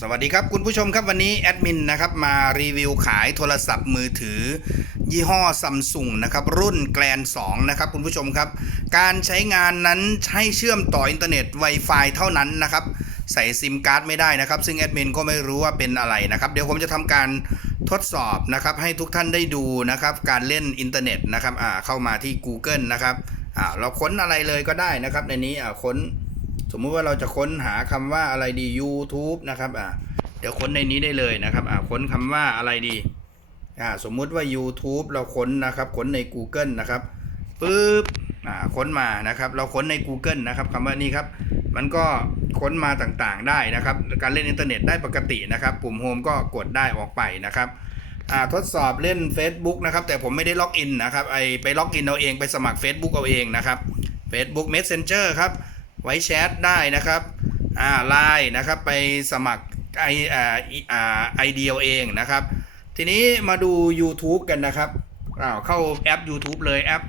สวัสดีครับคุณผู้ชมครับวันนี้แอดมินนะครับมารีวิวขายโทรศัพท์มือถือ ยี่ห้อซัมซุงนะครับรุ่นแกลน2นะครับคุณผู้ชมครับ การใช้งานนั้นให้เชื่อมต่ออินเทอร์เน็ต Wi-Fi เท่านั้นนะครับใส่ซิมการ์ดไม่ได้นะครับ ซึ่งแอดมินก็ไม่รู้ว่าเป็นอะไรนะครับ เดี๋ยวผมจะทำการทดสอบนะครับให้ทุกท่านได้ดูนะครับการเล่นอินเทอร์เน็ตนะครับอ่าเข้ามาที่ Google นะครับอ่าเราค้นอะไรเลยก็ได้นะครับในนี้อ่าค้น สมมุติว่าเราจะค้นหาคำว่าอะไรดี YouTube นะครับอ่าเดี๋ยวค้นในนี้ได้เลยนะครับอ่าค้นคำว่าอะไรดีอ่าสมมุติว่า YouTube เราค้นนะครับ ค้นใน Google นะครับปึ๊บอ่าค้นมานะครับ เราค้นใน Google นะครับคำว่านี้ครับ มันก็ค้นมาต่างๆได้นะครับ การเล่นอินเทอร์เน็ตได้ปกตินะครับ ปุ่มโฮมก็กดได้ออกไปนะครับอ่าทดสอบเล่น Facebook นะครับ แต่ผมไม่ได้ล็อกอินนะครับไอไปล็อกอินเอาเองไปสมัคร Facebook เอาเองนะครับ Facebook Messenger ครับ ไว้แชทได้นะครับอ่าไลน์นะครับไปสมัครไออ่าอ่าไอเดียเองนะครับ ทีนี้มาดู YouTube กันนะครับอ้าวเข้าแอป YouTube เลยแอป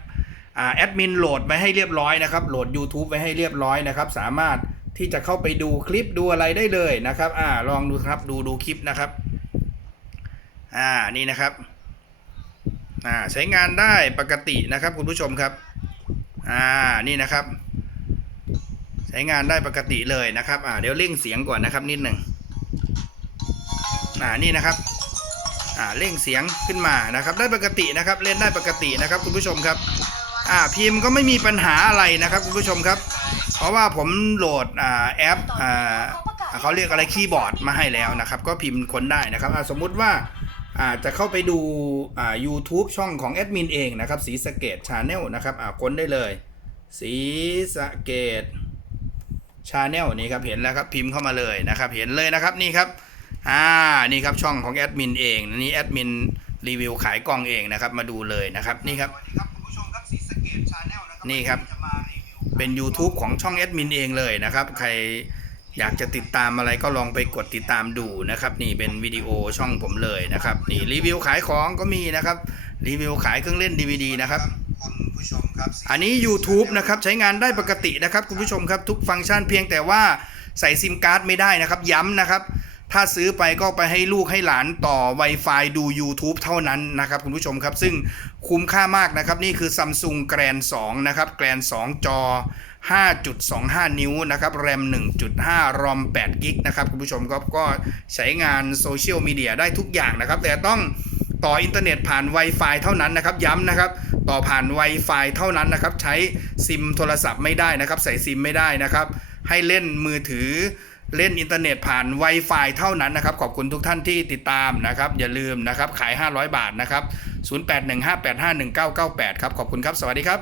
อ่าแอดมินโหลดไว้ให้เรียบร้อยนะครับโหลด YouTube ไว้ให้เรียบร้อยนะครับ สามารถที่จะเข้าไปดูคลิปดูอะไรได้เลยนะครับอ่าลองดูครับดูดูคลิปนะครับอ่านี่นะครับอ่าใช้งานได้ปกตินะครับคุณผู้ชมครับอ่านี่นะครับ ใช้งานได้ปกติเลยนะครับอ่าเดี๋ยวเร่งเสียงก่อนนะครับนิดหนึ่งอ่านี่นะครับอ่าเร่งเสียงขึ้นมานะครับ ได้ปกตินะครับ เล่นได้ปกตินะครับคุณผู้ชมครับอ่าพิมพ์ก็ไม่มีปัญหาอะไรนะครับคุณผู้ชมครับ เพราะว่าผมโหลดอ่าแอปอ่าเขาเรียกอะไรคีย์บอร์ดมาให้แล้วนะครับ ก็พิมพ์ค้นได้นะครับสมมุติว่าอ่าจะเข้าไปดูอ่า YouTube ช่องของแอดมินเองนะครับสีสเกตชาแนลนะครับอ่าค้นได้เลย สีสเกต ชาแนลนี่ครับเห็นแล้วครับพิมพ์เข้ามาเลยนะครับเห็นเลยนะครับนี่ครับอ่านี่ครับช่องของแอดมินเองนี่แอดมินรีวิวขายกล่องเองนะครับมาดูเลยนะครับนี่ครับนี่ครับเป็น YouTube ของช่องแอดมินเองเลยนะครับใครอยากจะติดตามอะไรก็ลองไปกดติดตามดูนะครับ นี่เป็นวิดีโอช่องผมเลยนะครับ นี่รีวิวขายของก็มีนะครับ รีวิวขายเครื่องเล่น DVD นะครับ อันนี้ YouTube นะครับใช้งานได้ปกตินะครับคุณผู้ชมครับทุกฟังก์ชันเพียงแต่ว่าใส่ซิมการ์ดไม่ได้นะครับ ย้ำนะครับ ถ้าซื้อไปก็ไปให้ลูกให้หลานต่อ Wi-Fi ดู YouTube เท่านั้นนะครับคุณผู้ชมครับ ซึ่งคุ้มค่ามากนะครับ นี่คือ Samsung Grand 2นะครับ Grand 2 จอ 5.25 นิ้วนะครับ RAM 1.5 ROM 8กิกนะครับคุณผู้ชมครับก็ใช้งานโซเชียลมีเดียได้ทุกอย่างนะครับ แต่ต้อง ต่ออินเทอร์เน็ตผ่าน Wi-Fi เท่านั้นนะครับย้ำนะครับ ต่อผ่าน Wi-Fi เท่านั้นนะครับ ใช้ซิมโทรศัพท์ไม่ได้นะครับ ใส่ซิมไม่ได้นะครับ ให้เล่นมือถือเล่นอินเทอร์เน็ตผ่าน Wi-Fi เท่านั้นนะครับ ขอบคุณทุกท่านที่ติดตามนะครับ อย่าลืมนะครับ ขาย 500 บาทนะครับ 0815851998 ครับ ขอบคุณครับ สวัสดีครับ